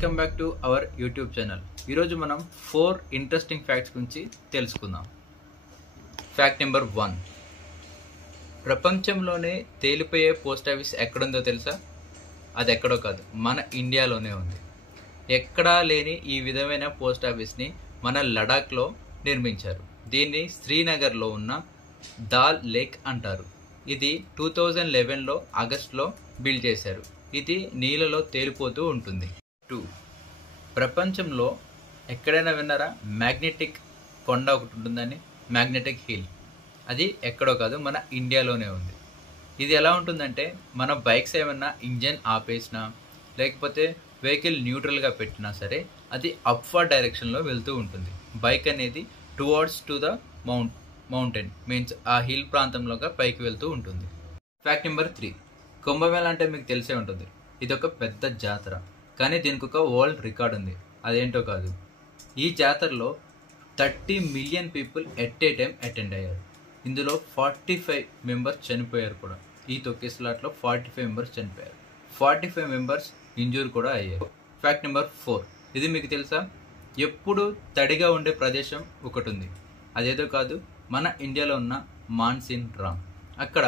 Welcome back to our YouTube channel. ఈరోజు మనం 4 interesting facts గురించి తెలుసుకుందాం. ఫ్యాక్ట్ నెంబర్ 1, ప్రపంచంలోనే తేలిపోయే పోస్ట్ ఆఫీస్ ఎక్కడుందో తెలుసా? అది ఎక్కడో కాదు, మన ఇండియాలోనే ఉంది. ఎక్కడా లేని ఈ విధమైన పోస్ట్ ఆఫీస్ని మన లడాఖ్లో నిర్మించారు. దీన్ని శ్రీనగర్లో ఉన్న దాల్ లేక్ అంటారు. ఇది 2011లో ఆగస్టులో బిల్డ్ చేశారు. ఇది నీళ్ళలో తేలిపోతూ ఉంటుంది. 2, ప్రపంచంలో ఎక్కడైనా విన్నారా మ్యాగ్నెటిక్ కొండ ఒకటి ఉంటుందని? Magnetic hill. అది ఎక్కడో కాదు, మన ఇండియాలోనే ఉంది. ఇది ఎలా ఉంటుందంటే, మన బైక్స్ ఏమన్నా ఇంజన్ ఆపేసినా లేకపోతే వెహికల్ న్యూట్రల్గా పెట్టినా సరే అది అప్వర్డ్ డైరెక్షన్లో వెళ్తూ ఉంటుంది. బైక్ అనేది towards to the mountain means ఆ హిల్ ప్రాంతంలోగా పైకి వెళ్తూ ఉంటుంది. ఫ్యాక్ట్ నెంబర్ 3, కుంభమేళ అంటే మీకు తెలిసే ఉంటుంది. ఇది ఒక పెద్ద జాతర, కానీ దీనికి ఒక వరల్డ్ రికార్డ్ ఉంది. అదేంటో కాదు, ఈ జాతరలో 30 million people at a time attend అయ్యారు. ఇందులో 45 మెంబర్స్ చనిపోయారు కూడా. ఈ తొక్కిసలాట్లో 45 మెంబర్స్ చనిపోయారు, 45 మెంబర్స్ ఇంజూర్ కూడా అయ్యారు. ఫ్యాక్ట్ నెంబర్ 4, ఇది మీకు తెలుసా? ఎప్పుడు తడిగా ఉండే ప్రదేశం ఒకటి ఉంది. అదేదో కాదు, మన ఇండియాలో ఉన్న మాన్సూన్ రామ్. అక్కడ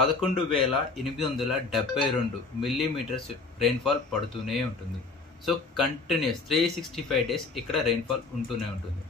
11,872 మిల్లీమీటర్స్ రెయిన్ఫాల్ పడుతూనే ఉంటుంది. సో కంటిన్యూస్ 365 డేస్ ఇక్కడ రెయిన్ఫాల్ ఉంటూనే ఉంటుంది.